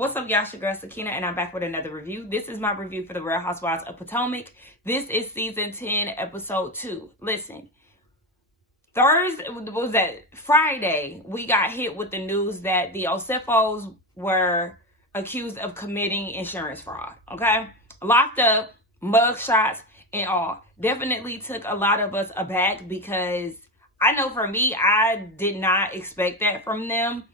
What's up, y'all? It's your girl Sakina, and I'm back with another review. This is my review for the Real Housewives of Potomac. This is season 10, episode 2. Listen, Friday, we got hit with the news that the Osefos were accused of committing insurance fraud, okay? Locked up, mug shots, and all. Definitely took a lot of us aback because I know for me, I did not expect that from them.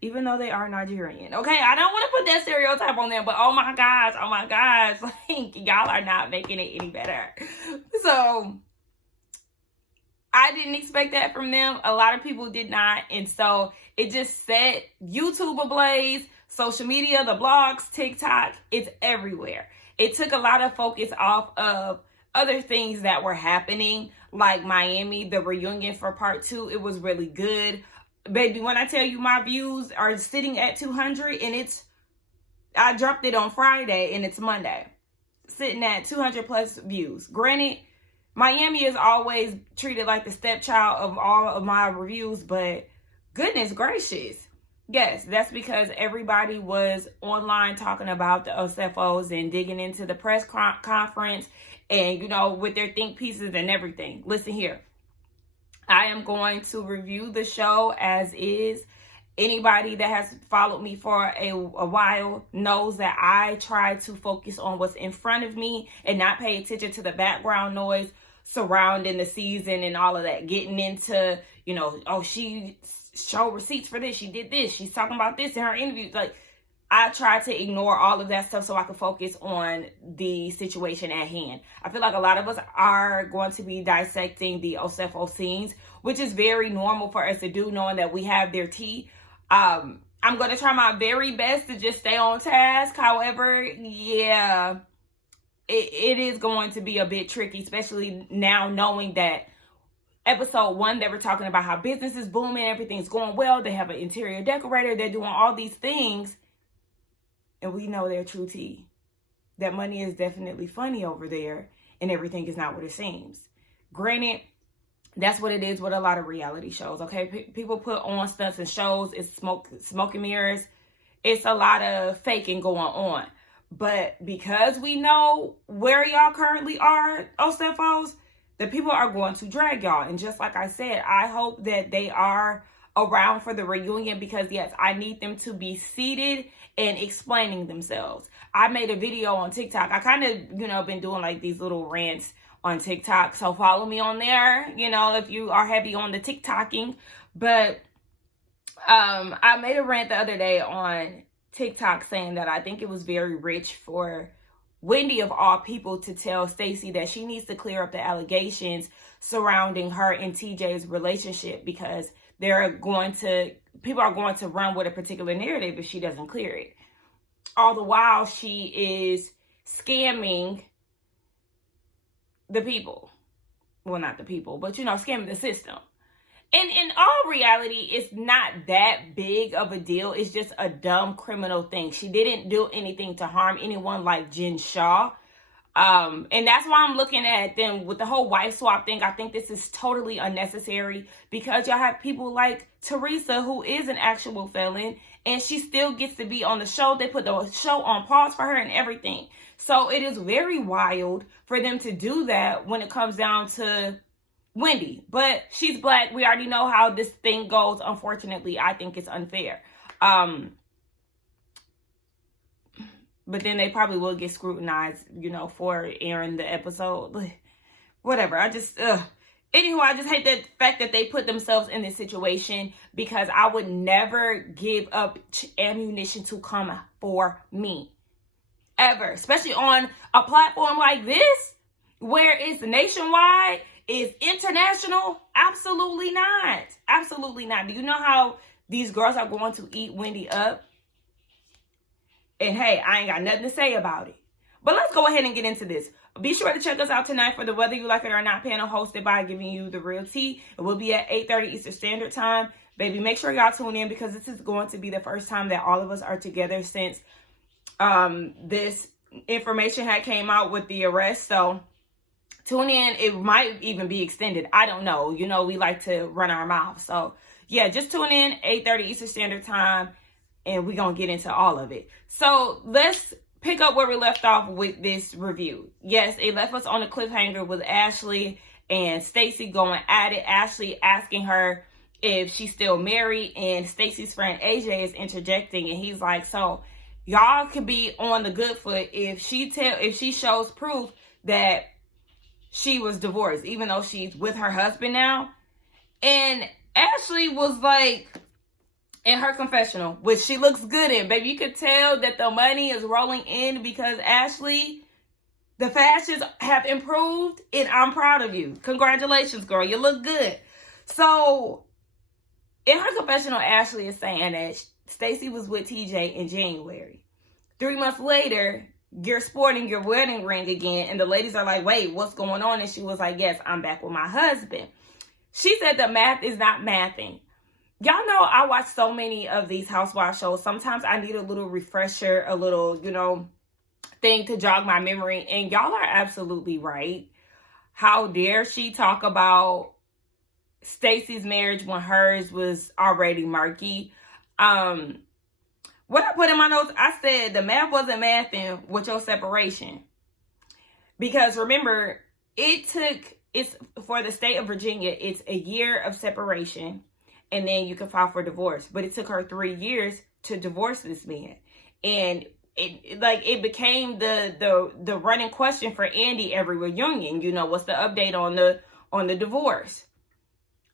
Even though they are Nigerian, okay? I don't want to put that stereotype on them, but oh my gosh, like, y'all are not making it any better. So, I didn't expect that from them. A lot of people did not, and so it just set YouTube ablaze, social media, the blogs, TikTok, it's everywhere. It took a lot of focus off of other things that were happening, like Miami, the reunion for part 2, it was really good. Baby, when I tell you my views are sitting at 200 and I dropped it on Friday and it's Monday. Sitting at 200 plus views. Granted, Miami is always treated like the stepchild of all of my reviews, but goodness gracious. Yes, that's because everybody was online talking about the Osefos and digging into the press conference and, with their think pieces and everything. Listen here. I am going to review the show as is. Anybody that has followed me for a while knows that I try to focus on what's in front of me and not pay attention to the background noise surrounding the season and all of that. Getting into, she showed receipts for this. She did this. She's talking about this in her interviews. Like, I try to ignore all of that stuff so I can focus on the situation at hand. I feel like a lot of us are going to be dissecting the Osefo scenes, which is very normal for us to do, knowing that we have their tea. I'm going to try my very best to just stay on task. However, yeah, it is going to be a bit tricky, especially now knowing that episode 1, they were talking about how business is booming, everything's going well. They have an interior decorator. They're doing all these things. And we know their true tea. That money is definitely funny over there. And everything is not what it seems. Granted, that's what it is with a lot of reality shows, okay? People put on stunts and shows. It's smoke and mirrors. It's a lot of faking going on. But because we know where y'all currently are, Osefos, the people are going to drag y'all. And just like I said, I hope that they are around for the reunion because, yes, I need them to be seated and explaining themselves. I made a video on TikTok. I kind of, been doing like these little rants on TikTok. So follow me on there, if you are heavy on the TikToking. But I made a rant the other day on TikTok saying that I think it was very rich for Wendy of all people to tell Stacey that she needs to clear up the allegations surrounding her and TJ's relationship because people are going to run with a particular narrative if she doesn't clear it. All the while she is scamming the people. Well, not the people, but scamming the system. And in all reality, it's not that big of a deal. It's just a dumb criminal thing. She didn't do anything to harm anyone like Jen Shaw. And that's why I'm looking at them with the whole wife swap thing. I think this is totally unnecessary because y'all have people like Teresa, who is an actual felon, and she still gets to be on the show. They put the show on pause for her and everything. So it is very wild for them to do that when it comes down to Wendy. But she's black. We already know how this thing goes. Unfortunately, I think it's unfair. But then they probably will get scrutinized, for airing the episode. Whatever. Anywho, I just hate the fact that they put themselves in this situation because I would never give up ammunition to come for me. Ever. Especially on a platform like this, where it's nationwide, it's international. Absolutely not. Absolutely not. Do you know how these girls are going to eat Wendy up? And hey, I ain't got nothing to say about it. But let's go ahead and get into this. Be sure to check us out tonight for the Whether You Like It or Not panel hosted by Giving You the Real Tea. It will be at 8:30 Eastern Standard Time. Baby, make sure y'all tune in because this is going to be the first time that all of us are together since this information had came out with the arrest. So tune in. It might even be extended. I don't know. We like to run our mouth. So yeah, just tune in 8:30 Eastern Standard Time. and we're going to get into all of it. So let's pick up where we left off with this review. Yes, it left us on a cliffhanger with Ashley and Stacey going at it. Ashley asking her if she's still married, and Stacey's friend AJ is interjecting, and he's like, so y'all could be on the good foot if she shows proof that she was divorced, even though she's with her husband now. And Ashley was like, in her confessional, which she looks good in, baby, you could tell that the money is rolling in because Ashley, the fashions have improved, and I'm proud of you. Congratulations, girl. You look good. So in her confessional, Ashley is saying that Stacey was with TJ in January. 3 months later, you're sporting your wedding ring again, and the ladies are like, wait, what's going on? And she was like, yes, I'm back with my husband. She said the math is not mathing. Y'all know I watch so many of these Housewives shows. Sometimes I need a little refresher, a little, thing to jog my memory. And y'all are absolutely right. How dare she talk about Stacey's marriage when hers was already murky? What I put in my notes, I said the math wasn't mathing with your separation. Because remember, it's for the state of Virginia, it's a year of separation. And then you can file for divorce. But it took her 3 years to divorce this man. And it became the running question for Andy every reunion. What's the update on the divorce?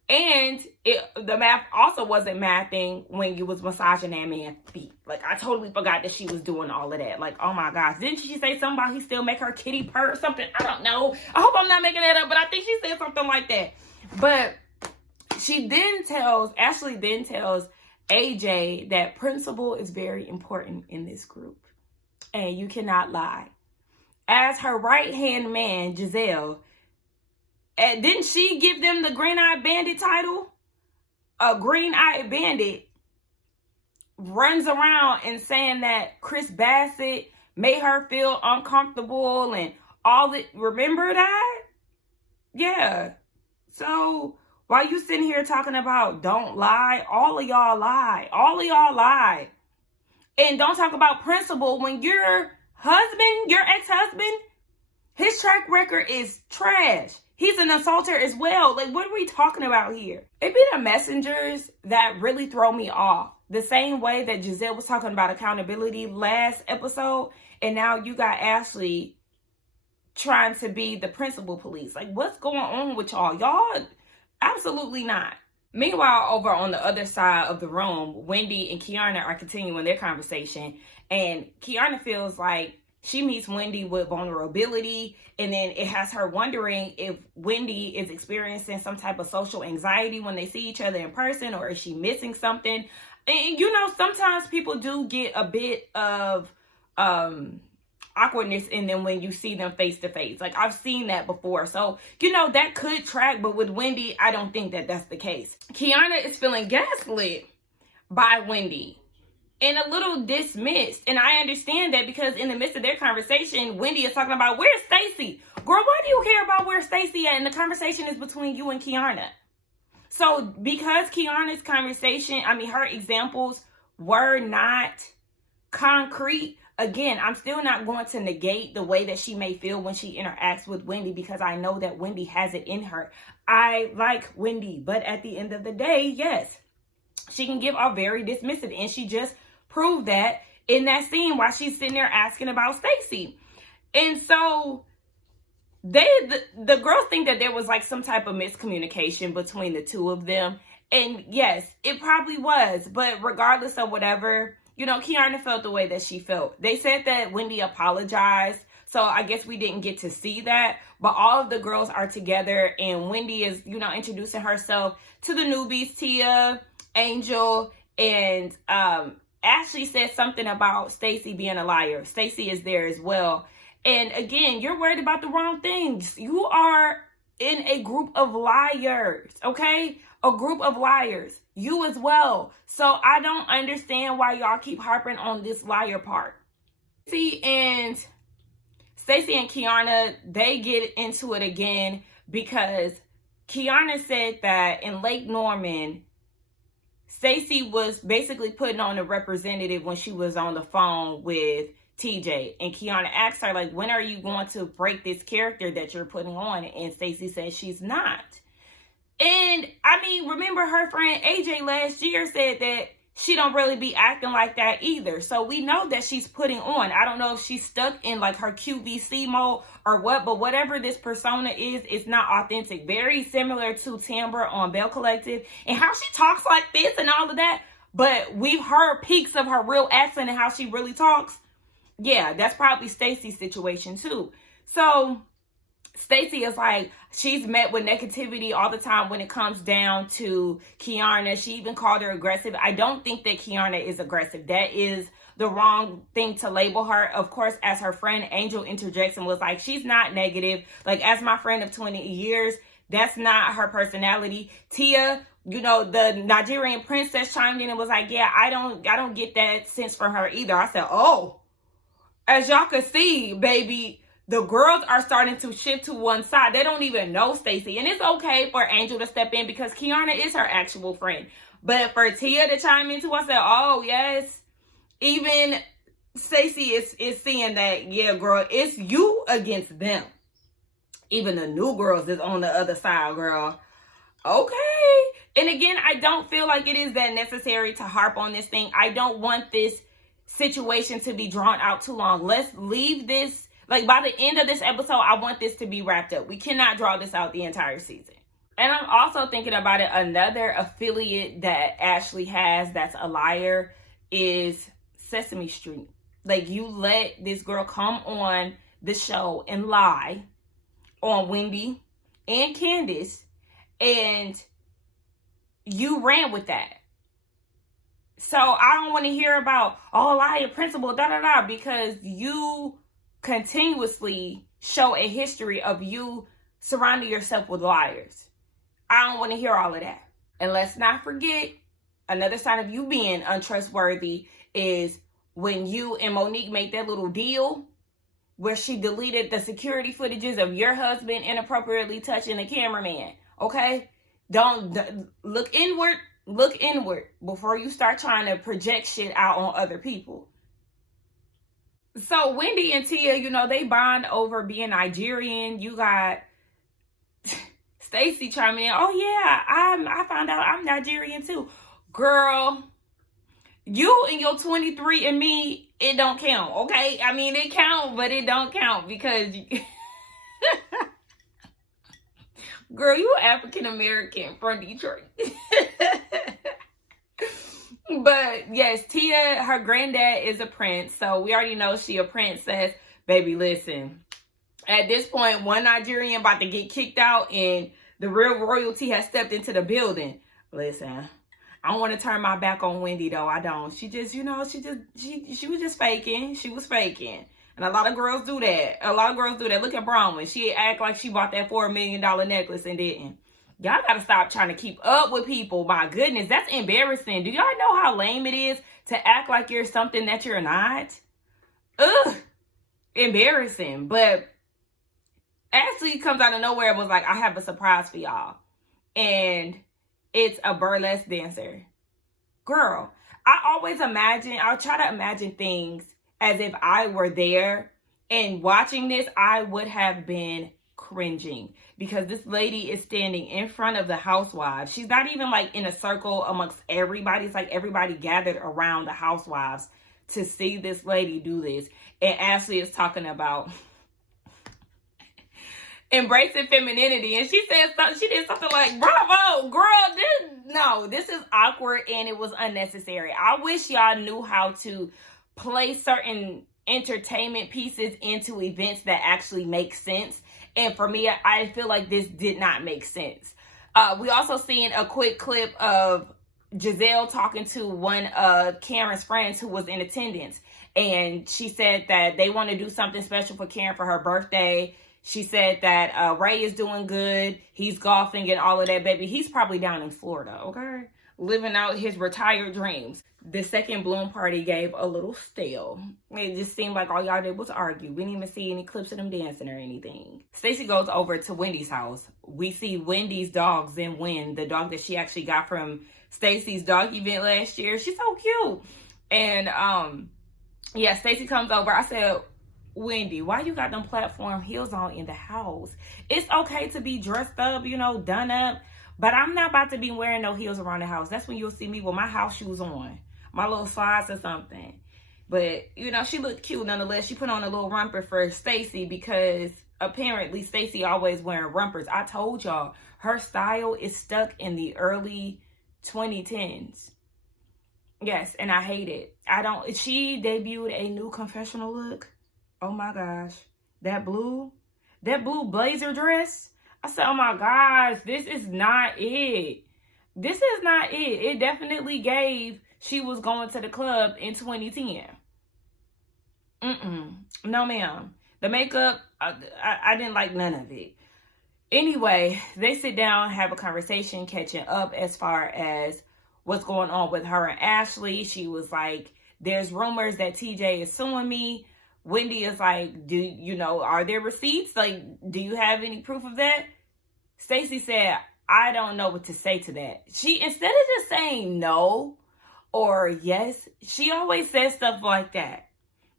And the math also wasn't mathing when you was massaging that man's feet. Like, I totally forgot that she was doing all of that. Like, oh my gosh. Didn't she say something about he still make her kitty purr or something? I don't know. I hope I'm not making that up, but I think she said something like that. But Ashley then tells AJ that principle is very important in this group. And you cannot lie. As her right-hand man, Giselle, didn't she give them the Green-Eyed Bandit title? A Green-Eyed Bandit runs around and saying that Chris Bassett made her feel uncomfortable and all that. Remember that? Yeah. So while you sitting here talking about don't lie, all of y'all lie. All of y'all lie. And don't talk about principle when your husband, your ex-husband, his track record is trash. He's an assaulter as well. Like, what are we talking about here? It be the messengers that really throw me off. The same way that Giselle was talking about accountability last episode, and now you got Ashley trying to be the principal police. Like, what's going on with y'all? Y'all, absolutely not. Meanwhile, over on the other side of the room, Wendy and Kiana are continuing their conversation, and Kiana feels like she meets Wendy with vulnerability, and then it has her wondering if Wendy is experiencing some type of social anxiety when they see each other in person, or is she missing something? And sometimes people do get a bit of awkwardness in them when you see them face to face. Like, I've seen that before. So, that could track, but with Wendy, I don't think that that's the case. Kiana is feeling gaslit by Wendy and a little dismissed. And I understand that because in the midst of their conversation, Wendy is talking about, where's Stacey? Girl, why do you care about where Stacey at? And the conversation is between you and Kiana. So because Kiana's her examples were not concrete, again, I'm still not going to negate the way that she may feel when she interacts with Wendy, because I know that Wendy has it in her. I like Wendy, but at the end of the day, yes, she can give off very dismissive, and she just proved that in that scene while she's sitting there asking about Stacey. And so the girls think that there was like some type of miscommunication between the two of them. And yes, it probably was. But regardless of whatever, Kiana felt the way that she felt. They said that Wendy apologized. So I guess we didn't get to see that. But all of the girls are together, and Wendy is, introducing herself to the newbies, Tia, Angel, and Ashley said something about Stacey being a liar. Stacey is there as well. And again, you're worried about the wrong things. You are in a group of liars, okay? A group of liars. You as well. So I don't understand why y'all keep harping on this liar part. Stacey and Kiana, they get into it again because Kiana said that in Lake Norman, Stacey was basically putting on a representative when she was on the phone with TJ, and Kiana asked her, like, when are you going to break this character that you're putting on? And Stacey said she's not. And I mean, remember her friend AJ last year said that she don't really be acting like that either. So we know that she's putting on. I don't know if she's stuck in like her QVC mode or what, but whatever this persona is, it's not authentic. Very similar to Timber on Bell Collective and how she talks like this and all of that. But we've heard peaks of her real accent and how she really talks. Yeah, that's probably Stacey's situation too. So Stacey is like, she's met with negativity all the time when it comes down to Kiana. She even called her aggressive. I don't think that Kiana is aggressive. That is the wrong thing to label her. Of course, as her friend Angel interjects and was like, she's not negative. Like, as my friend of 20 years, that's not her personality. Tia, you know, the Nigerian princess, chimed in and was like, yeah, I don't get that sense from her either. I said, oh, as y'all can see, baby, the girls are starting to shift to one side. They don't even know Stacey. And it's okay for Angel to step in because Kiana is her actual friend. But for Tia to chime into, I said, oh, yes. Even Stacey is seeing that, yeah, girl, it's you against them. Even the new girls is on the other side, girl. Okay. And again, I don't feel like it is that necessary to harp on this thing. I don't want this situation to be drawn out too long. Let's leave this. Like, by the end of this episode, I want this to be wrapped up. We cannot draw this out the entire season. And I'm also thinking about it. Another affiliate that Ashley has that's a liar is Sesame Street. Like, you let this girl come on the show and lie on Wendy and Candace, and you ran with that. So I don't want to hear about, oh, liar principal, da-da-da, because you continuously show a history of you surrounding yourself with liars. I don't want to hear all of that. And let's not forget, another sign of you being untrustworthy is when you and Monique made that little deal where she deleted the security footages of your husband inappropriately touching the cameraman. Okay? Don't look inward. Look inward before you start trying to project shit out on other people. So Wendy and Tia, you know, they bond over being Nigerian. You got Stacey chiming in. Oh yeah, I found out I'm Nigerian too. Girl, you and your 23 and me, it don't count, okay? I mean, it count, but it don't count because girl, you African American from Detroit. But yes, Tia, her granddad is a prince, so we already know she a princess. Baby, listen, at this point, one Nigerian about to get kicked out and the real royalty has stepped into the building. Listen, I don't want to turn my back on Wendy though. I don't. She just, you know, she was just faking. She was faking. And a lot of girls do that. A lot of girls do that. Look at Bronwyn. She act like she bought that $4 million necklace and didn't. Y'all gotta stop trying to keep up with people. My goodness, that's embarrassing. Do y'all know how lame it is to act like you're something that you're not? Ugh, embarrassing. But Ashley comes out of nowhere and was like, I have a surprise for y'all. And it's a burlesque dancer. Girl, I'll try to imagine things as if I were there. And watching this, I would have been cringing because this lady is standing in front of the Housewives. She's not even like in a circle amongst everybody. It's like everybody gathered around the Housewives to see this lady do this. And Ashley is talking about embracing femininity. And she did something like, bravo, girl, this is awkward and it was unnecessary. I wish y'all knew how to play certain entertainment pieces into events that actually make sense. And for me, I feel like this did not make sense. We also seen a quick clip of Giselle talking to one of Karen's friends who was in attendance. And she said that they want to do something special for Karen for her birthday. She said that Ray is doing good. He's golfing and all of that, baby. He's probably down in Florida, okay? living out his retired dreams. The second bloom party gave a little stale. It just seemed like all y'all did was argue. We didn't even see any clips of them dancing or anything. Stacey goes over to Wendy's house. We see Wendy's dogs and Win, the dog that she actually got from Stacey's dog event last year. She's so cute. And yeah, Stacey comes over. I said, Wendy, why you got them platform heels on in the house? It's okay to be dressed up, you know, done up. But I'm not about to be wearing no heels around the house. That's when you'll see me with my house shoes on. My little slides or something. But, you know, she looked cute nonetheless. She put on a little romper for Stacey because apparently Stacey always wearing rompers. I told y'all, her style is stuck in the early 2010s. Yes, and I hate it. She debuted a new confessional look. Oh my gosh. That blue blazer dress. I said, oh my gosh, this is not it. This is not it. It definitely gave she was going to the club in 2010. No, ma'am. The makeup, I didn't like none of it. Anyway, they sit down, have a conversation, catching up as far as what's going on with her and Ashley. She was like, there's rumors that TJ is suing me. Wendy is like, are there receipts? Like, do you have any proof of that? Stacey said, I don't know what to say to that. She, instead of just saying no or yes, she always says stuff like that.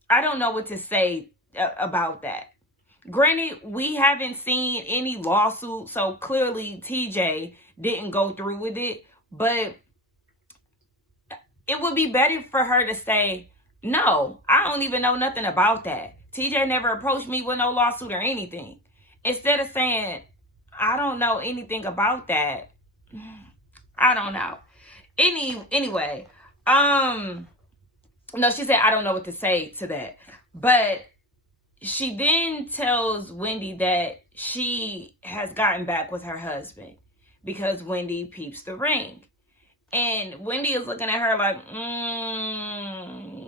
I don't know what to say about that. Granted, we haven't seen any lawsuit, so clearly TJ didn't go through with it, but it would be better for her to say, no, I don't even know nothing about that. TJ never approached me with no lawsuit or anything. Instead of saying, I don't know anything about that. I don't know. Anyway, no, she said, I don't know what to say to that. But she then tells Wendy that she has gotten back with her husband because Wendy peeps the ring. And Wendy is looking at her like,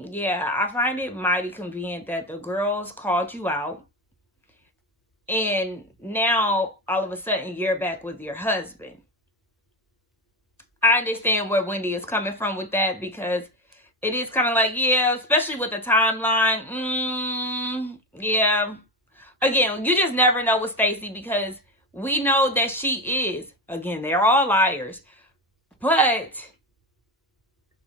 yeah, I find it mighty convenient that the girls called you out. And now, all of a sudden, you're back with your husband. I understand where Wendy is coming from with that because it is kind of like, yeah, especially with the timeline. Yeah. Again, you just never know with Stacey because we know that she is. Again, they're all liars. But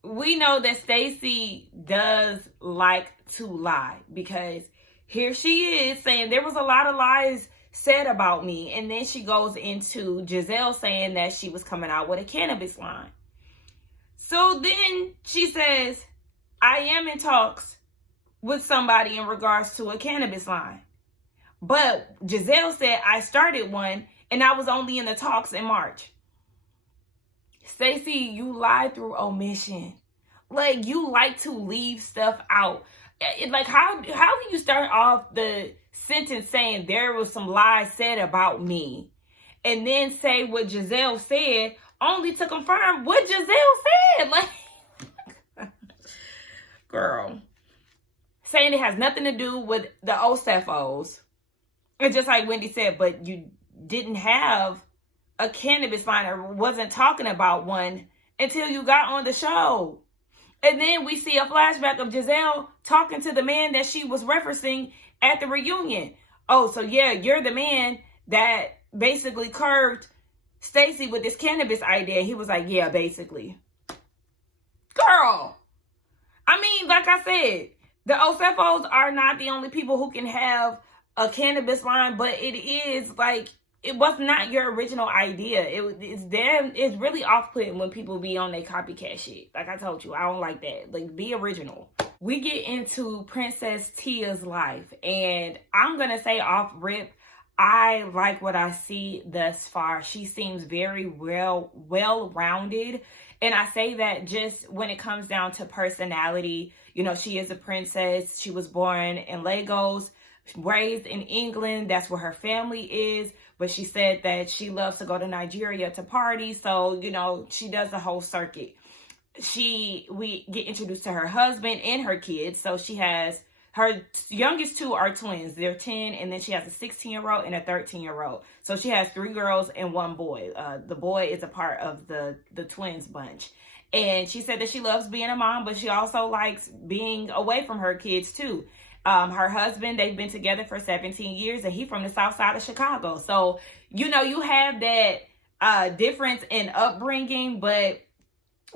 we know that Stacey does like to lie because here she is saying there was a lot of lies said about me. And then she goes into Giselle saying that she was coming out with a cannabis line. So then she says, I am in talks with somebody in regards to a cannabis line. But Giselle said I started one and I was only in the talks in March. Stacey, you lied through omission. Like, you like to leave stuff out. Like, how do you start off the sentence saying there was some lies said about me and then say what Giselle said only to confirm what Giselle said? Like, girl. Saying it has nothing to do with the OSEFOs. It's just like Wendy said, but you didn't have a cannabis line or wasn't talking about one until you got on the show. And then we see a flashback of Giselle talking to the man that she was referencing at the reunion. Oh, so yeah, you're the man that basically curved Stacey with this cannabis idea. He was like, yeah, basically. Girl. I mean, like I said, the OSEFOs are not the only people who can have a cannabis line, but it is like, it was not your original idea. It's really off-putting when people be on their copycat shit. Like I told you, I don't like that. Like, be original. We get into Princess Tia's life, and I'm gonna say off rip, I like what I see thus far. She seems very well-rounded, and I say that just when it comes down to personality. You know, she is a princess. She was born in Lagos, raised in England. That's where her family is. But she said that she loves to go to Nigeria to party. So, you know, she does the whole circuit. We get introduced to her husband and her kids. So she has Her youngest two are twins. They're 10, and then she has a 16-year-old and a 13-year-old. So she has 3 girls and 1 boy. The boy is a part of the twins bunch. And she said that she loves being a mom, but she also likes being away from her kids too. Her husband, they've been together for 17 years, and he's from the south side of Chicago. So, you have that difference in upbringing, but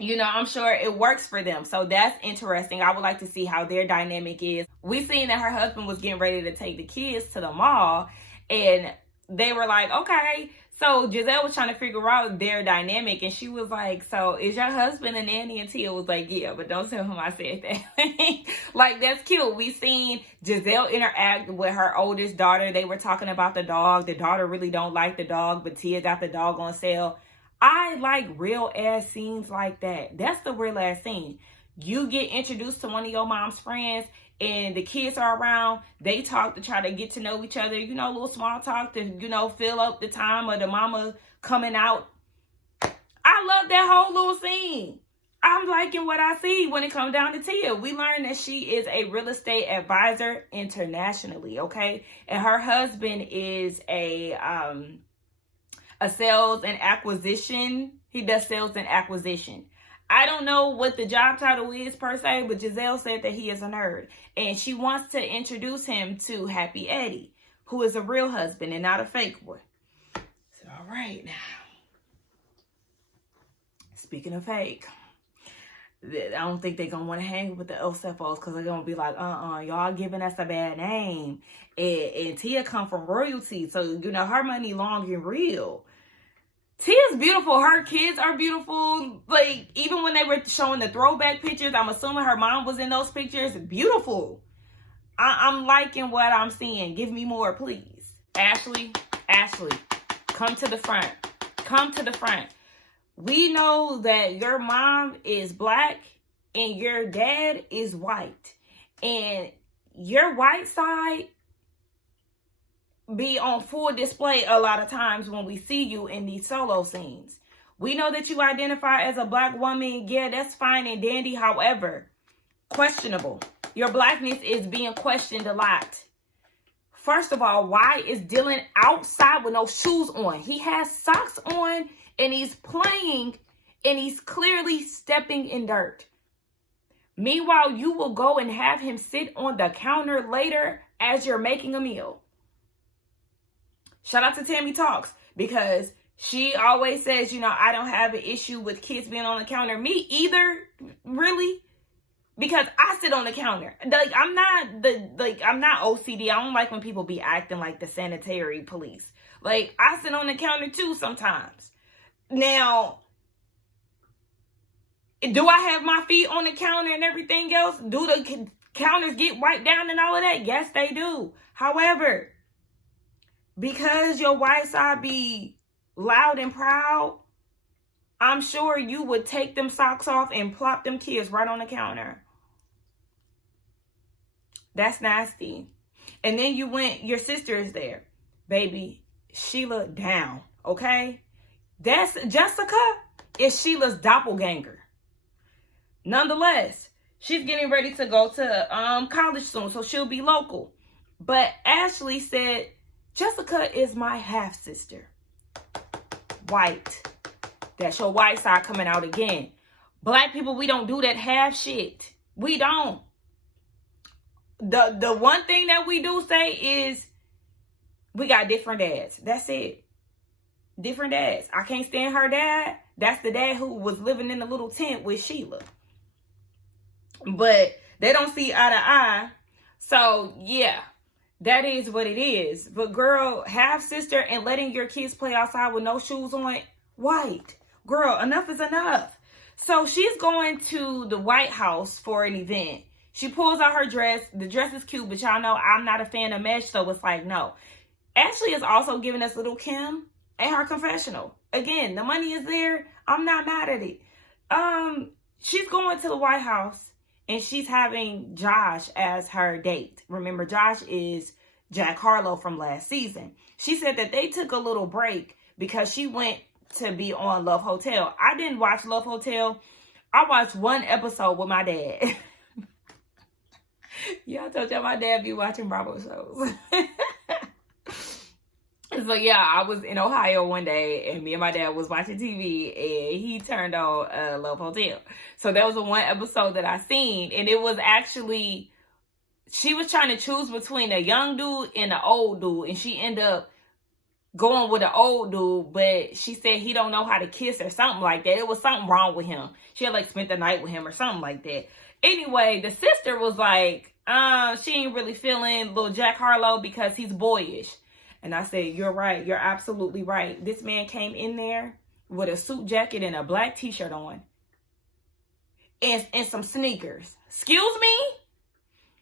I'm sure it works for them. So that's interesting. I would like to see how their dynamic is. We seen that her husband was getting ready to take the kids to the mall, and they were like, okay. So Giselle was trying to figure out their dynamic, and she was like, so is your husband a nanny? And Tia was like, yeah, but don't tell him I said that. Like, that's cute. We seen Giselle interact with her oldest daughter. They were talking about the dog. The daughter really don't like the dog, but Tia got the dog on sale. I like real ass scenes like that. That's the real ass scene. You get introduced to one of your mom's friends and the kids are around. They talk to try to get to know each other. A little small talk to, fill up the time of the mama coming out. I love that whole little scene. I'm liking what I see when it comes down to Tia. We learned that she is a real estate advisor internationally, okay? And her husband is a sales and acquisition. He does sales and acquisition. I don't know what the job title is per se, but Giselle said that he is a nerd. And she wants to introduce him to Happy Eddie, who is a real husband and not a fake one. So, all right now. Speaking of fake, I don't think they're going to want to hang with the Osefos because they're going to be like, y'all giving us a bad name. And Tia come from royalty. So, her money long and real. Tia's beautiful. Her kids are beautiful. Like, even when they were showing the throwback pictures, I'm assuming her mom was in those pictures. Beautiful. I'm liking what I'm seeing. Give me more, please. Ashley, come to the front. Come to the front. We know that your mom is black and your dad is white. And your white side be on full display a lot of times when we see you in these solo scenes. We know that you identify as a black woman. Yeah, that's fine and dandy. However, questionable. Your blackness is being questioned a lot. First of all, why is Dylan outside with no shoes on? He has socks on and he's playing and he's clearly stepping in dirt. Meanwhile, you will go and have him sit on the counter later as you're making a meal. Shout out to Tammy Talks, because she always says, I don't have an issue with kids being on the counter. Me either, really, because I sit on the counter. Like, I'm not OCD. I don't like when people be acting like the sanitary police. Like, I sit on the counter too sometimes. Now, do I have my feet on the counter and everything else? Do the counters get wiped down and all of that? Yes, they do. However, because your white side be loud and proud, I'm sure you would take them socks off and plop them kids right on the counter. That's nasty. And then your sister is there. Baby, Sheila down, okay? That's Jessica is Sheila's doppelganger. Nonetheless, she's getting ready to go to college soon, so she'll be local. But Ashley said, Jessica is my half-sister. White. That's your white side coming out again. Black people, we don't do that half shit. We don't. The one thing that we do say is we got different dads. That's it. Different dads. I can't stand her dad. That's the dad who was living in the little tent with Sheila. But they don't see eye to eye. So, yeah. That is what it is. But girl, half sister and letting your kids play outside with no shoes on, white. Girl, enough is enough. So she's going to the White House for an event. She pulls out her dress. The dress is cute, but y'all know I'm not a fan of mesh, so it's like, no. Ashley is also giving us little Kim and her confessional. Again, the money is there. I'm not mad at it. She's going to the White House. And she's having Josh as her date. Remember, Josh is Jack Harlow from last season. She said that they took a little break because she went to be on Love Hotel. I didn't watch Love Hotel. I watched one episode with my dad. Yeah, I told y'all my dad be watching Bravo shows. So yeah, I was in Ohio one day and me and my dad was watching TV and he turned on Love Hotel. So that was the one episode that I seen, and it was actually, she was trying to choose between a young dude and an old dude, and she ended up going with an old dude, but she said he don't know how to kiss or something like that. It was something wrong with him. She had like spent the night with him or something like that. Anyway, the sister was like, she ain't really feeling little Jack Harlow because he's boyish. And I said, you're right. You're absolutely right. This man came in there with a suit jacket and a black t-shirt on and some sneakers. Excuse me?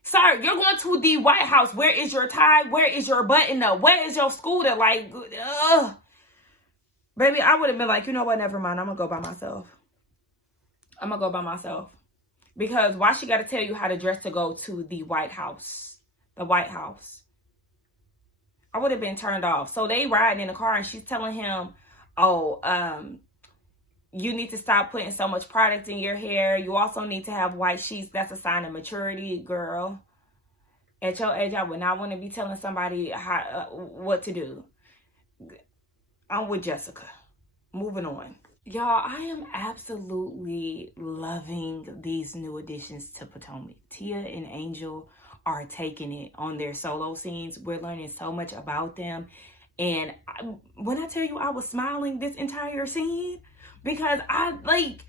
Sir, you're going to the White House. Where is your tie? Where is your button up? Where is your scooter? Like, ugh. Baby, I would have been like, you know what? Never mind. I'm going to go by myself. I'm going to go by myself. Because why she got to tell you how to dress to go to the White House? The White House. I would have been turned off. So they riding in the car and she's telling him, oh, you need to stop putting so much product in your hair. You also need to have white sheets. That's a sign of maturity, girl. At your age, I would not want to be telling somebody how what to do. I'm with Jessica. Moving on. Y'all, I am absolutely loving these new additions to Potomac. Tia and Angel are taking it on their solo scenes. We're learning so much about them. And when I tell you I was smiling this entire scene, because I like,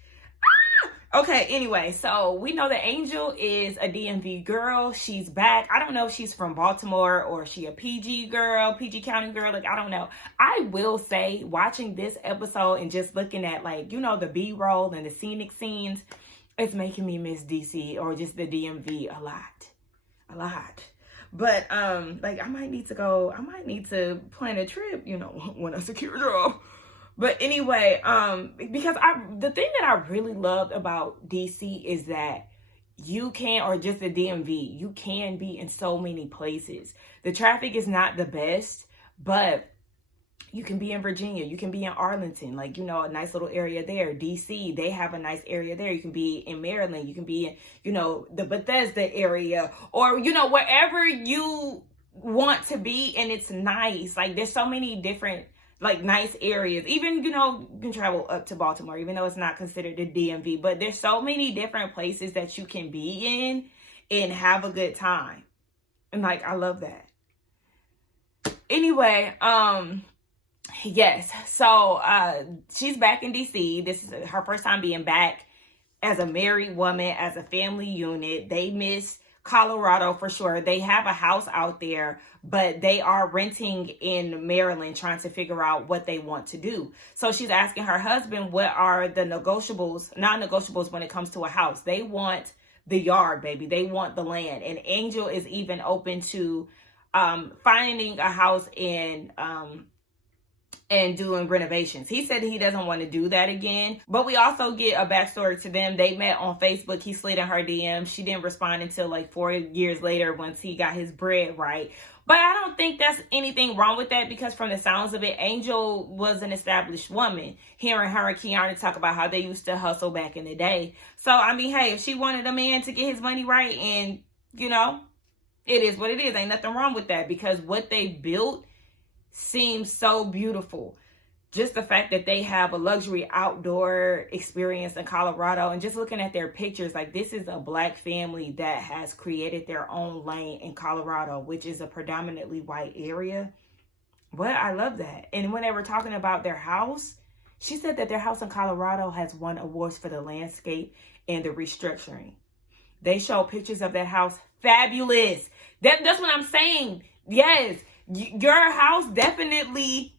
okay, anyway, so we know that Angel is a DMV girl. She's back. I don't know if she's from Baltimore or she a PG girl, PG County girl. Like, I don't know. I will say, watching this episode and just looking at, like, you know, the B-roll and the scenic scenes, it's making me miss DC or just the DMV a lot. But, like, I might need to plan a trip, you know, when I secure a job. But anyway, because the thing that I really loved about DC is that you can, or just the DMV, you can be in so many places. The traffic is not the best, but you can be in Virginia, you can be in Arlington, like, you know, a nice little area there. DC, they have a nice area there. You can be in Maryland, you can be in, you know, the Bethesda area, or, you know, wherever you want to be, and it's nice. Like, there's so many different, like, nice areas. Even, you know, you can travel up to Baltimore, even though it's not considered the DMV, but there's so many different places that you can be in and have a good time. And, like, I love that. Anyway, yes, so she's back in DC. This is her first time being back as a married woman, as a family unit. They miss Colorado for sure. They have a house out there, but they are renting in Maryland, trying to figure out what they want to do. So she's asking her husband, what are the negotiables, non-negotiables when it comes to a house? They want the yard, baby. They want the land. And Angel is even open to finding a house and doing renovations. He said he doesn't want to do that again. But we also get a backstory to them. They met on Facebook. He slid in her DM. She didn't respond until like 4 years later once he got his bread right. But I don't think that's anything wrong with that, because from the sounds of it, Angel was an established woman. Hearing her and Kiana talk about how they used to hustle back in the day. So, I mean, hey, if she wanted a man to get his money right, and, you know, it is what it is. Ain't nothing wrong with that, because what they built seems so beautiful. Just the fact that they have a luxury outdoor experience in Colorado, and just looking at their pictures, like, this is a Black family that has created their own lane in Colorado, which is a predominantly white area. But I love that. And when they were talking about their house, she said that their house in Colorado has won awards for the landscape and the restructuring. They show pictures of that house. Fabulous. That's what I'm saying. Yes. Your house definitely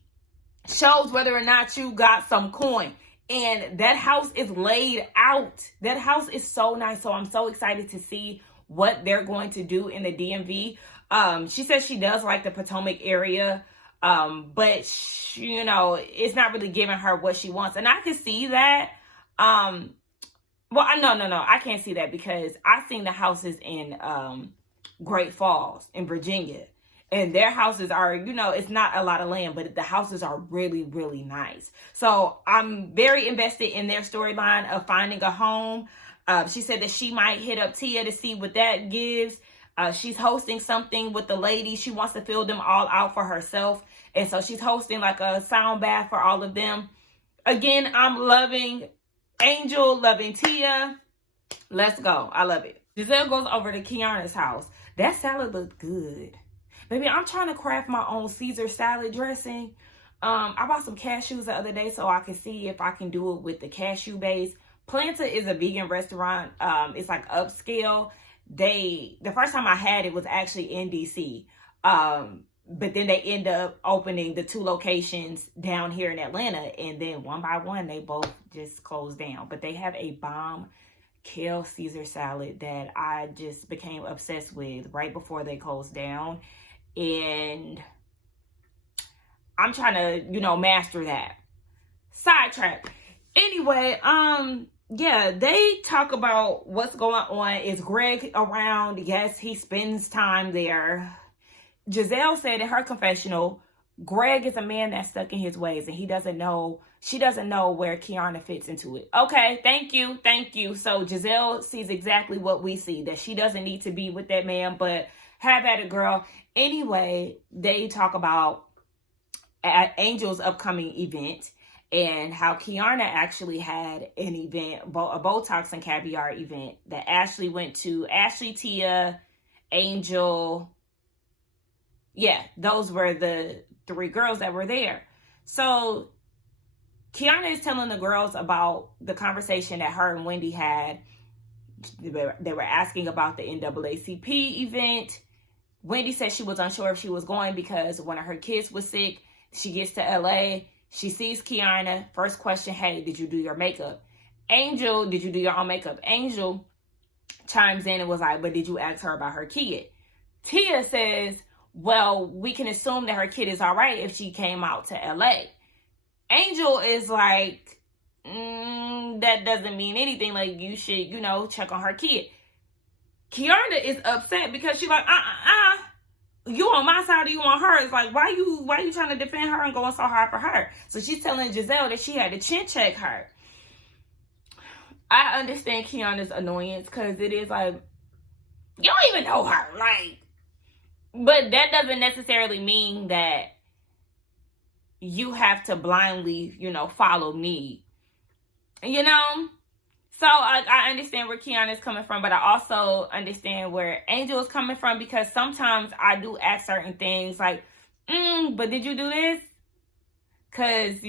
shows whether or not you got some coin. And that house is laid out. That house is so nice. So I'm so excited to see what they're going to do in the DMV. She says she does like the Potomac area. But she, you know, it's not really giving her what she wants. And I can see that. Well, no. I can't see that, because I've seen the houses in Great Falls in Virginia. And their houses are, you know, it's not a lot of land, but the houses are really, really nice. So I'm very invested in their storyline of finding a home. She said that she might hit up Tia to see what that gives. She's hosting something with the ladies. She wants to fill them all out for herself. And so she's hosting like a sound bath for all of them. Again, I'm loving Angel, loving Tia. Let's go. I love it. Giselle goes over to Kiana's house. That salad looked good. Baby, I'm trying to craft my own Caesar salad dressing. I bought some cashews the other day so I can see if I can do it with the cashew base. Planta is a vegan restaurant. It's like upscale. The first time I had it was actually in DC. But then they end up opening the 2 locations down here in Atlanta. And then one by one, they both just closed down. But they have a bomb kale Caesar salad that I just became obsessed with right before they closed down. And I'm trying to, master that. Sidetrack. Anyway, yeah, they talk about what's going on. Is Greg around? Yes, he spends time there. Giselle said in her confessional, Greg is a man that's stuck in his ways and she doesn't know where Kiana fits into it. Okay, thank you. So Giselle sees exactly what we see, that she doesn't need to be with that man, but have at it, girl. Anyway, they talk about Angel's upcoming event and how Kiana actually had an event, a Botox and caviar event that Ashley went to. Ashley, Tia, Angel. Yeah, those were the 3 girls that were there. So Kiana is telling the girls about the conversation that her and Wendy had. They were asking about the NAACP event. Wendy said she was unsure if she was going because one of her kids was sick. She gets to LA. She sees Kiana. First question, hey, did you do your makeup? Angel, did you do your own makeup? Angel chimes in and was like, but did you ask her about her kid? Tia says, well, we can assume that her kid is all right if she came out to LA. Angel is like, that doesn't mean anything. Like, you should, check on her kid. Kiana is upset because she's like, you on my side or you on hers? Like, why you trying to defend her and going so hard for her? So she's telling Giselle that she had to chin check her. I understand Kiana's annoyance because it is like, you don't even know her. Like, but that doesn't necessarily mean that you have to blindly, follow me. So I understand where Kiana is coming from, but I also understand where Angel is coming from because sometimes I do ask certain things like, but did you do this? Because,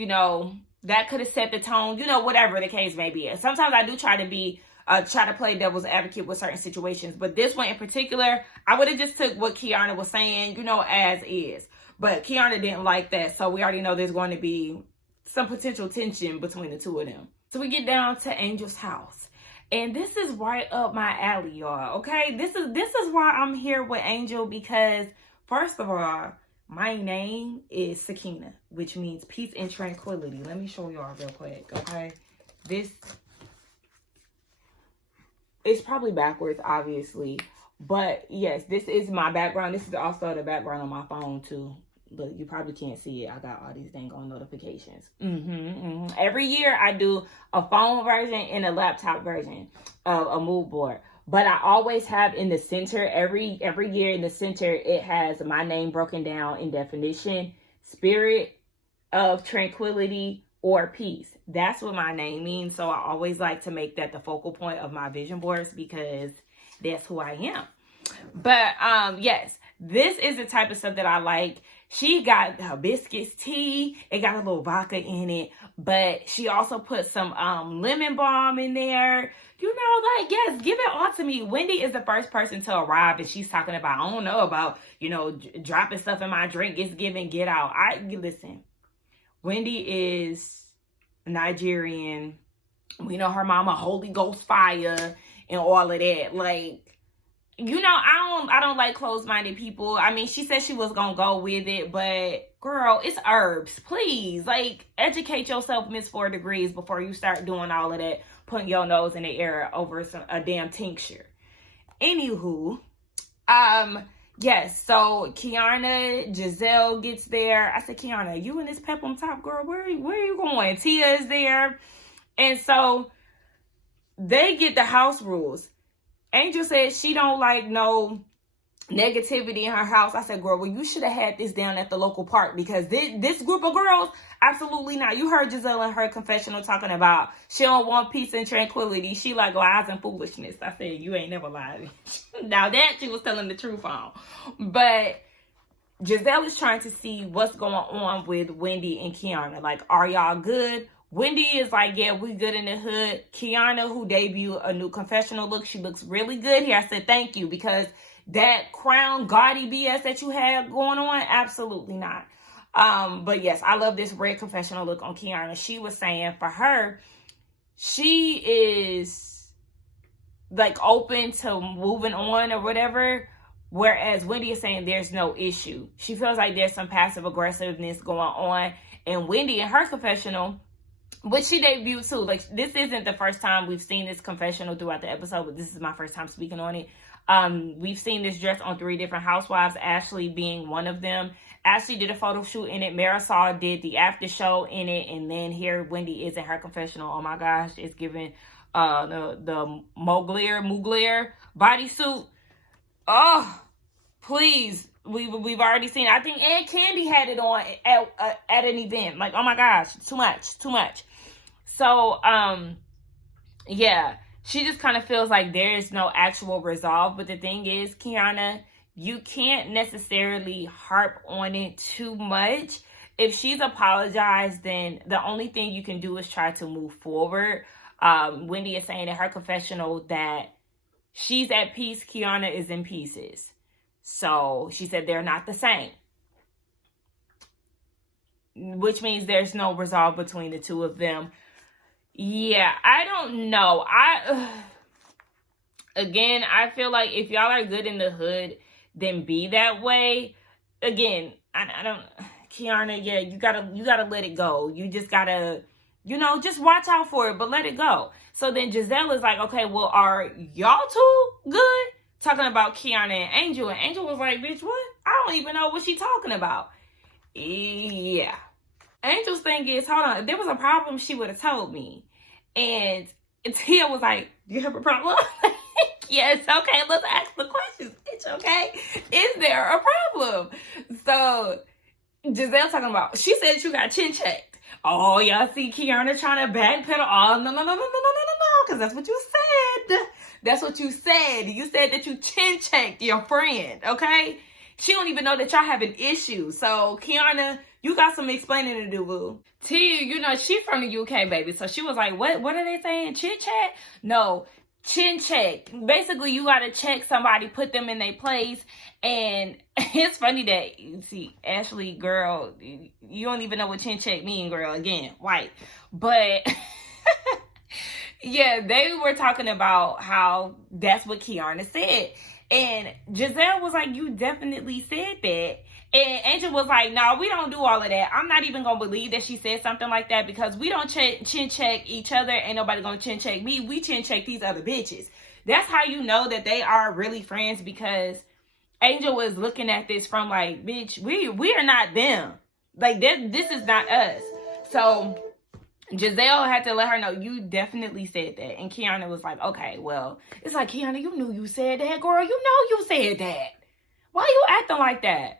that could have set the tone, whatever the case may be. And sometimes I do try to play devil's advocate with certain situations. But this one in particular, I would have just took what Kiana was saying, as is. But Kiana didn't like that. So we already know there's going to be some potential tension between the 2 of them. So we get down to Angel's house. And this is right up my alley, y'all. Okay? This is why I'm here with Angel because, first of all, my name is Sakina, which means peace and tranquility. Let me show y'all real quick, okay? This is probably backwards, obviously. But, yes, this is my background. This is also the background on my phone, too. But you probably can't see it. I got all these dang on notifications. Every year I do a phone version and a laptop version of a mood board. But I always have in the center, every year in the center, it has my name broken down in definition, spirit of tranquility or peace. That's what my name means. So I always like to make that the focal point of my vision boards because that's who I am. But yes, this is the type of stuff that I like. She got hibiscus tea. It got a little vodka in it. But she also put some lemon balm in there. Yes, give it all to me. Wendy is the first person to arrive. And she's talking about, I don't know about, dropping stuff in my drink. It's giving get out. Listen, Wendy is Nigerian. We know her mama Holy Ghost fire and all of that. Like, I don't like closed-minded people. I mean, she said she was going to go with it, but girl, it's herbs. Please, like, educate yourself, Miss 4 Degrees, before you start doing all of that, putting your nose in the air over a damn tincture. Anywho, yes, so Kiana, Giselle gets there. I said, Kiana, you in this peplum top, girl? Where are you going? Tia is there. And so they get the house rules. Angel said she don't like no negativity in her house. I said, girl, well, you should have had this down at the local park, because this group of girls, absolutely not. You heard Giselle in her confessional talking about she don't want peace and tranquility. She like lies and foolishness. I said, you ain't never lied. Now that she was telling the truth on. But Giselle is trying to see what's going on with Wendy and Kiana. Like, are y'all good? Wendy is like, yeah, we good in the hood. Kiana, who debuted a new confessional look, she looks really good here. I said, thank you, because that crown gaudy BS that you had going on, absolutely not. But yes, I love this red confessional look on Kiana. She was saying for her, she is like open to moving on or whatever. Whereas Wendy is saying there's no issue. She feels like there's some passive aggressiveness going on. And Wendy in her confessional, which she debuted too. Like, this isn't the first time we've seen this confessional throughout the episode, but this is my first time speaking on it. We've seen this dress on 3 different housewives, Ashley being one of them. Ashley did a photo shoot in it. Marisol did the after show in it. And then here Wendy is in her confessional. Oh my gosh, it's giving the Mugler bodysuit. Oh, please. We've already seen it. I think Aunt Candy had it on at an event. Like, oh my gosh, too much. So, yeah, she just kind of feels like there is no actual resolve. But the thing is, Kiana, you can't necessarily harp on it too much. If she's apologized, then the only thing you can do is try to move forward. Wendy is saying in her confessional that she's at peace, Kiana is in pieces. So she said they're not the same, which means there's no resolve between the two of them. Yeah, I don't know. Again, I feel like if y'all are good in the hood, then be that way. Again, I don't, Kiana, yeah, you gotta let it go. You just gotta, just watch out for it, but let it go. So then Giselle is like, okay, well, are y'all two good? Talking about Kiana and Angel was like, bitch, what? I don't even know what she talking about. Yeah. Angel's thing is, hold on, if there was a problem, she would have told me. And Tia was like, do you have a problem? Yes, okay, let's ask the questions, bitch, okay? Is there a problem? So Giselle talking about, she said you got chin checked. Oh, y'all see Kiana trying to backpedal. Oh, no, because that's what you said. That's what you said. You said that you chin checked your friend, okay? She don't even know that y'all have an issue. So, Kiana, you got some explaining to do, boo. Tia, she from the UK, baby. So she was like, what are they saying? Chin check? No, chin check. Basically, you got to check somebody, put them in their place. And it's funny that, you see, Ashley, girl, you don't even know what chin check mean, girl. Again, white. But yeah, they were talking about how that's what Kiana said. And Giselle was like, you definitely said that. And Angel was like, no, we don't do all of that. I'm not even going to believe that she said something like that, because we don't chin check each other. Ain't nobody going to chin check me. We chin check these other bitches. That's how you know that they are really friends, because Angel was looking at this from like, bitch, we are not them. Like, this is not us. So Giselle had to let her know, you definitely said that. And Kiana was like, okay, well, it's like, Kiana, you knew you said that, girl. You know you said that. Why you acting like that?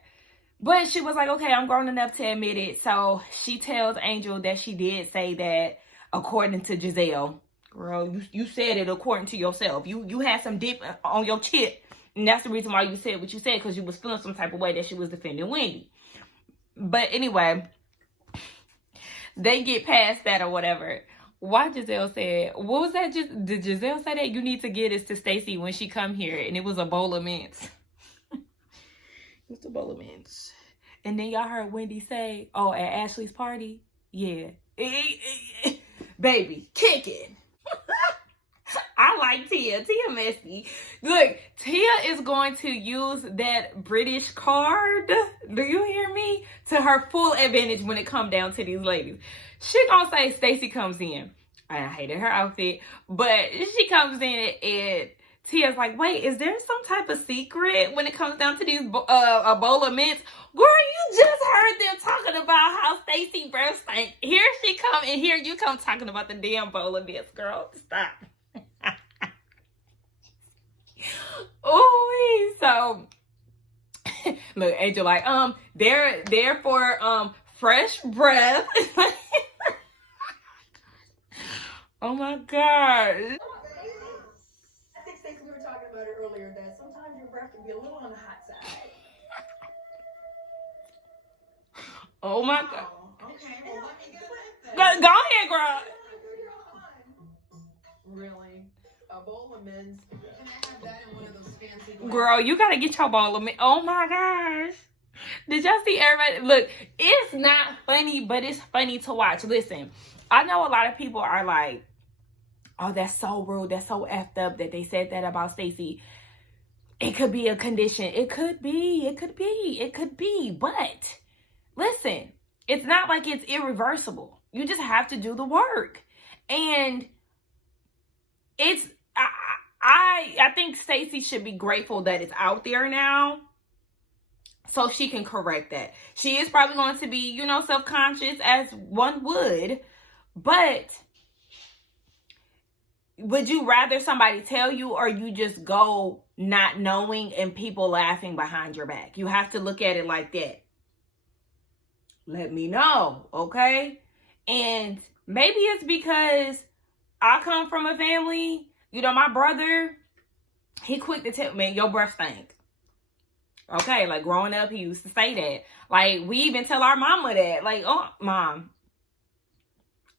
But she was like, okay, I'm grown enough to admit it. So she tells Angel that she did say that according to Giselle. Girl, you said it according to yourself. You had some dip on your chip. And that's the reason why you said what you said, because you was feeling some type of way that she was defending Wendy. But anyway, they get past that or whatever. Why Giselle said, what was that? Did Giselle say that you need to get this to Stacey when she come here? And it was a bowl of mints. It's a bowl of mints. And then y'all heard Wendy say, oh, at Ashley's party? Yeah. Baby, kicking. I like Tia. Tia messy. Look, Tia is going to use that British card, do you hear me, to her full advantage when it come down to these ladies. She gonna say Stacey comes in. I hated her outfit, but she comes in and Tia's like, wait, is there some type of secret when it comes down to these a bowl of mints? Girl, you just heard them talking about how Stacey breath stank. Here she come, and here you come talking about the damn bowl of mints, girl. Stop. Oh, so Look, Angel like, they're for fresh breath. Oh my God. I think, Stacey, we were talking about it earlier that sometimes your breath can be a little on the hot side. Oh my God. Okay, well, let me get with this. Go ahead, girl. Really? A bowl of mints? Can I have that in one of those fancy glasses? Girl, you gotta get your bowl of mint. Oh my gosh. Did y'all see everybody? Look, it's not funny, but it's funny to watch. Listen, I know a lot of people are like, oh, that's so rude. That's so effed up that they said that about Stacey. It could be a condition. It could be. It could be. It could be. But listen, it's not like it's irreversible. You just have to do the work. And it's, I think Stacey should be grateful that it's out there now, so she can correct that. She is probably going to be, self-conscious as one would, but would you rather somebody tell you, or you just go not knowing and people laughing behind your back? You have to look at it like that. Let me know, okay? And maybe it's because I come from a family, my brother, he quick to tell me, your breath stink. Okay, like growing up, he used to say that. Like, we even tell our mama that. Like, oh, mom,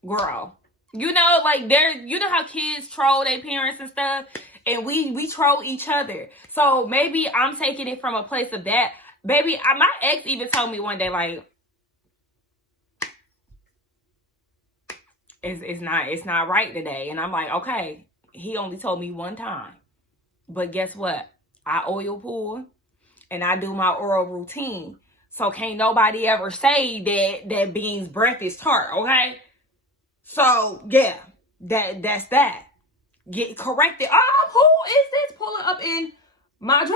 girl. Like, how kids troll their parents and stuff? And we troll each other. So maybe I'm taking it from a place of that. Baby, my ex even told me one day, like, it's not right today. And I'm like, okay, he only told me one time. But guess what? I oil pull and I do my oral routine. So can't nobody ever say that Bean's breath is tart, okay? So yeah, that's that. Get corrected. Oh, who is this pulling up in my driveway?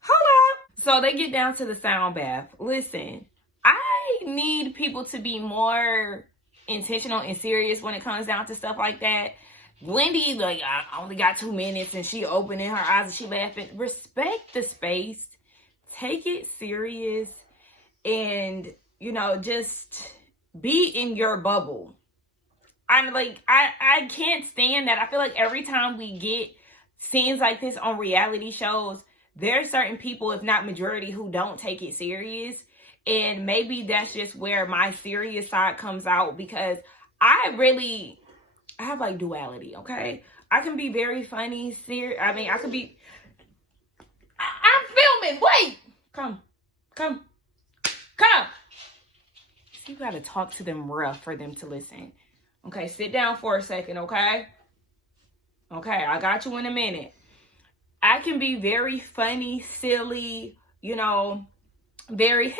Hello. So they get down to the sound bath. Listen, I need people to be more intentional and serious when it comes down to stuff like that. Wendy, like, I only got 2 minutes and she opening her eyes and she laughing. Respect the space. Take it serious. And, just be in your bubble. I'm like, I can't stand that. I feel like every time we get scenes like this on reality shows, there are certain people, if not majority, who don't take it serious. And maybe that's just where my serious side comes out, because I have like duality, okay? I can be very funny, serious. I mean, I could be, I'm filming, wait! Come. See, you gotta talk to them rough for them to listen. Okay, sit down for a second, okay? Okay, I got you in a minute. I can be very funny, silly, very,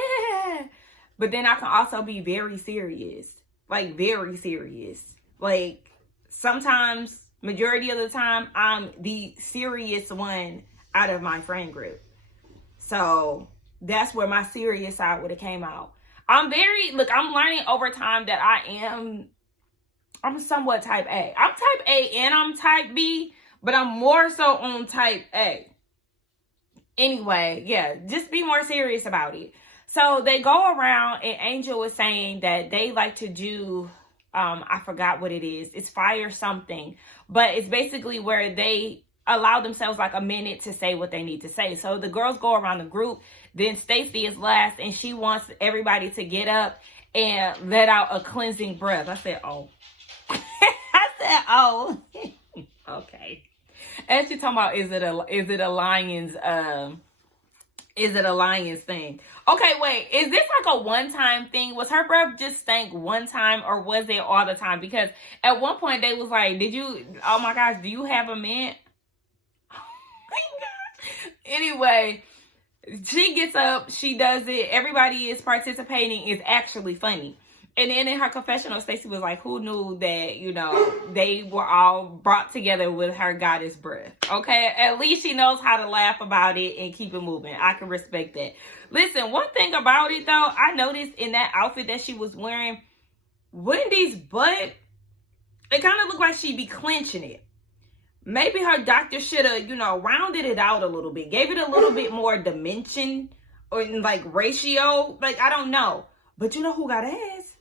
but then I can also be very serious. Like, very serious. Like, sometimes, majority of the time, I'm the serious one out of my friend group. So that's where my serious side would have came out. I'm learning over time that I'm somewhat type A. I'm type A and I'm type B, but I'm more so on type A. Anyway, yeah, just be more serious about it. So they go around and Angel was saying that they like to do, I forgot what it is. It's fire something, but it's basically where they allow themselves like a minute to say what they need to say. So the girls go around the group, then Stacey is last and she wants everybody to get up and let out a cleansing breath. I said, oh. I said, oh. Okay. And she talking about, is it a lion's thing? Okay, wait, is this like a one-time thing? Was her breath just stank one time, or was it all the time? Because at one point they was like, oh my gosh, do you have a mint? Anyway, she gets up, she does it, everybody is participating, it's actually funny. And then in her confessional, Stacey was like, who knew that, they were all brought together with her goddess breath? Okay, at least she knows how to laugh about it and keep it moving. I can respect that. Listen, one thing about it, though, I noticed in that outfit that she was wearing, Wendy's butt, it kind of looked like she'd be clenching it. maybe her doctor should have, rounded it out a little bit, gave it a little bit more dimension or like ratio. Like, I don't know. But you know who got ass?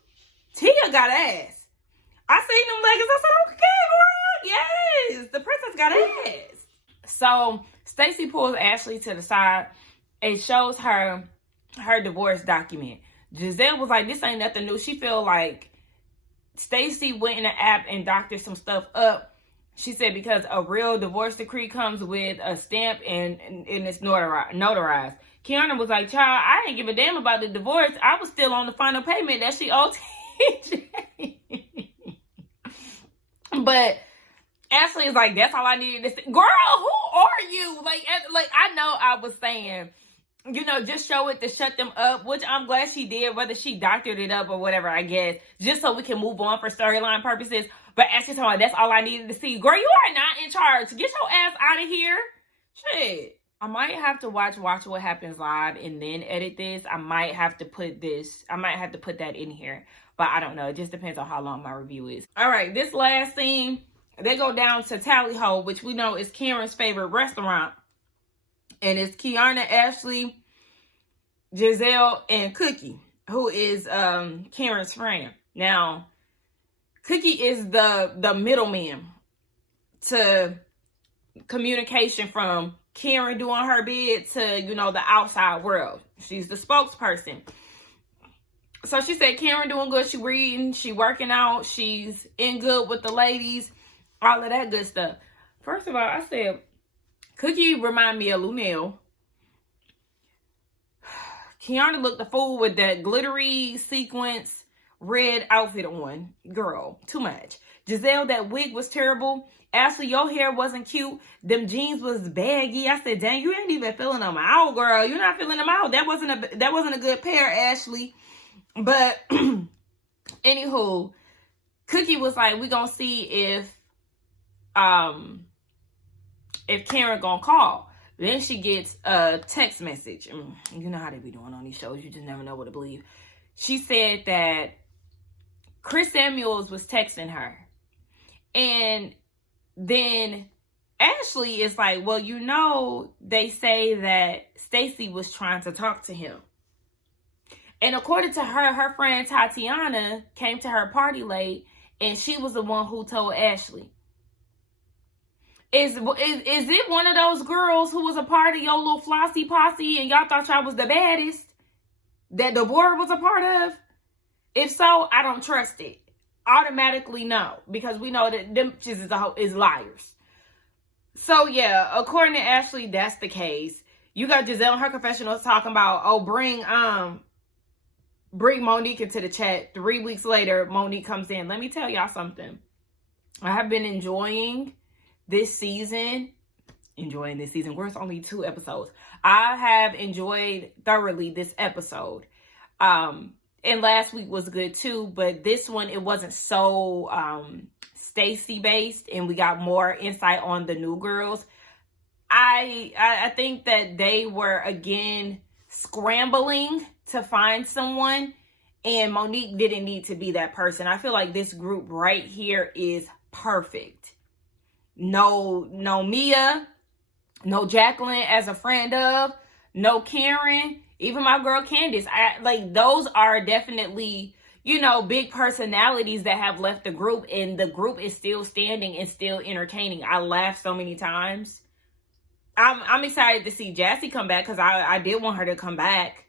Tia got ass. I seen them leggings. I said, okay, girl. Yes, the princess got ass. So Stacey pulls Ashley to the side and shows her divorce document. Giselle was like, this ain't nothing new. She feel like Stacey went in the app and doctored some stuff up. She said because a real divorce decree comes with a stamp and it's notarized. Kiana was like, child, I didn't give a damn about the divorce. I was still on the final payment that she owed TJ. But Ashley is like, that's all I needed to say. Girl, who are you? Like I know I was saying, just show it to shut them up, which I'm glad she did, whether she doctored it up or whatever, I guess, just so we can move on for storyline purposes. But Ashley's talking, that's all I needed to see. Girl, you are not in charge. Get your ass out of here. Shit. I might have to watch What Happens Live and then edit this. I might have to put that in here. But I don't know. It just depends on how long my review is. All right, this last scene, they go down to Tally Ho, which we know is Karen's favorite restaurant. And it's Kiana, Ashley, Giselle, and Cookie, who is Karen's friend. Now, Cookie is the middleman to communication from Karen doing her bid to, the outside world. She's the spokesperson. So she said Karen doing good. She reading, she working out, she's in good with the ladies, all of that good stuff. First of all, I said, Cookie remind me of Lunel. Kiana looked the fool with that glittery sequence red outfit on. Girl, too much. Giselle, that wig was terrible. Ashley, your hair wasn't cute. Them jeans was baggy. I said, dang, you ain't even feeling them out, girl. You're not feeling them out. That wasn't a good pair, Ashley. But anywho, Cookie was like, we gonna see if Karen gonna call. Then she gets a text message. You know how they be doing on these shows. You just never know what to believe. She said that Chris Samuels was texting her. And then Ashley is like, well, they say that Stacey was trying to talk to him. And according to her friend Tatiana came to her party late, and she was the one who told Ashley. Is it one of those girls who was a part of your little flossy posse and y'all thought y'all was the baddest that the board was a part of? If so, I don't trust it. Automatically no, because we know that them is liars. So yeah, according to Ashley, that's the case. You got Giselle in her confessional talking about, bring Monique into the chat. 3 weeks later, Monique comes in. Let me tell y'all something. I have been enjoying this season. Where it's only 2 episodes. I have enjoyed thoroughly this episode. And last week was good too, but this one, it wasn't so Stacey based, and we got more insight on the new girls. I think that they were again scrambling to find someone, and Monique didn't need to be that person. I feel like this group right here is perfect. No Mia, no Jacqueline as a friend of, no Karen, even my girl Candace. Those are definitely, big personalities that have left the group, and the group is still standing and still entertaining. I laughed so many times. I'm excited to see Jassy come back, because I did want her to come back.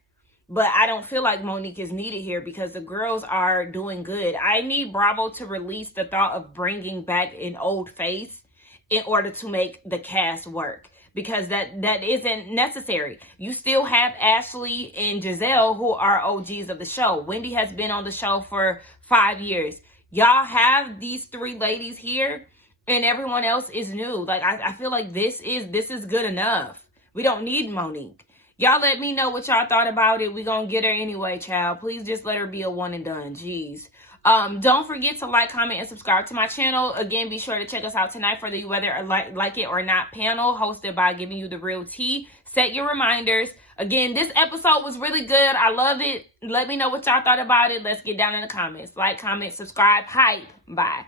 But I don't feel like Monique is needed here because the girls are doing good. I need Bravo to release the thought of bringing back an old face in order to make the cast work, because that isn't necessary. You still have Ashley and Giselle, who are OGs of the show. Wendy has been on the show for 5 years. Y'all have these 3 ladies here, and everyone else is new. I feel like this is good enough. We don't need Monique. Y'all let me know what y'all thought about it. We gonna get her anyway, child. Please just let her be a one and done. Jeez. Don't forget to like, comment, and subscribe to my channel. Again, be sure to check us out tonight for the Whether or Like It or Not panel, hosted by Giving You the Real Tea. Set your reminders. Again, this episode was really good. I love it. Let me know what y'all thought about it. Let's get down in the comments. Like, comment, subscribe, hype. Bye.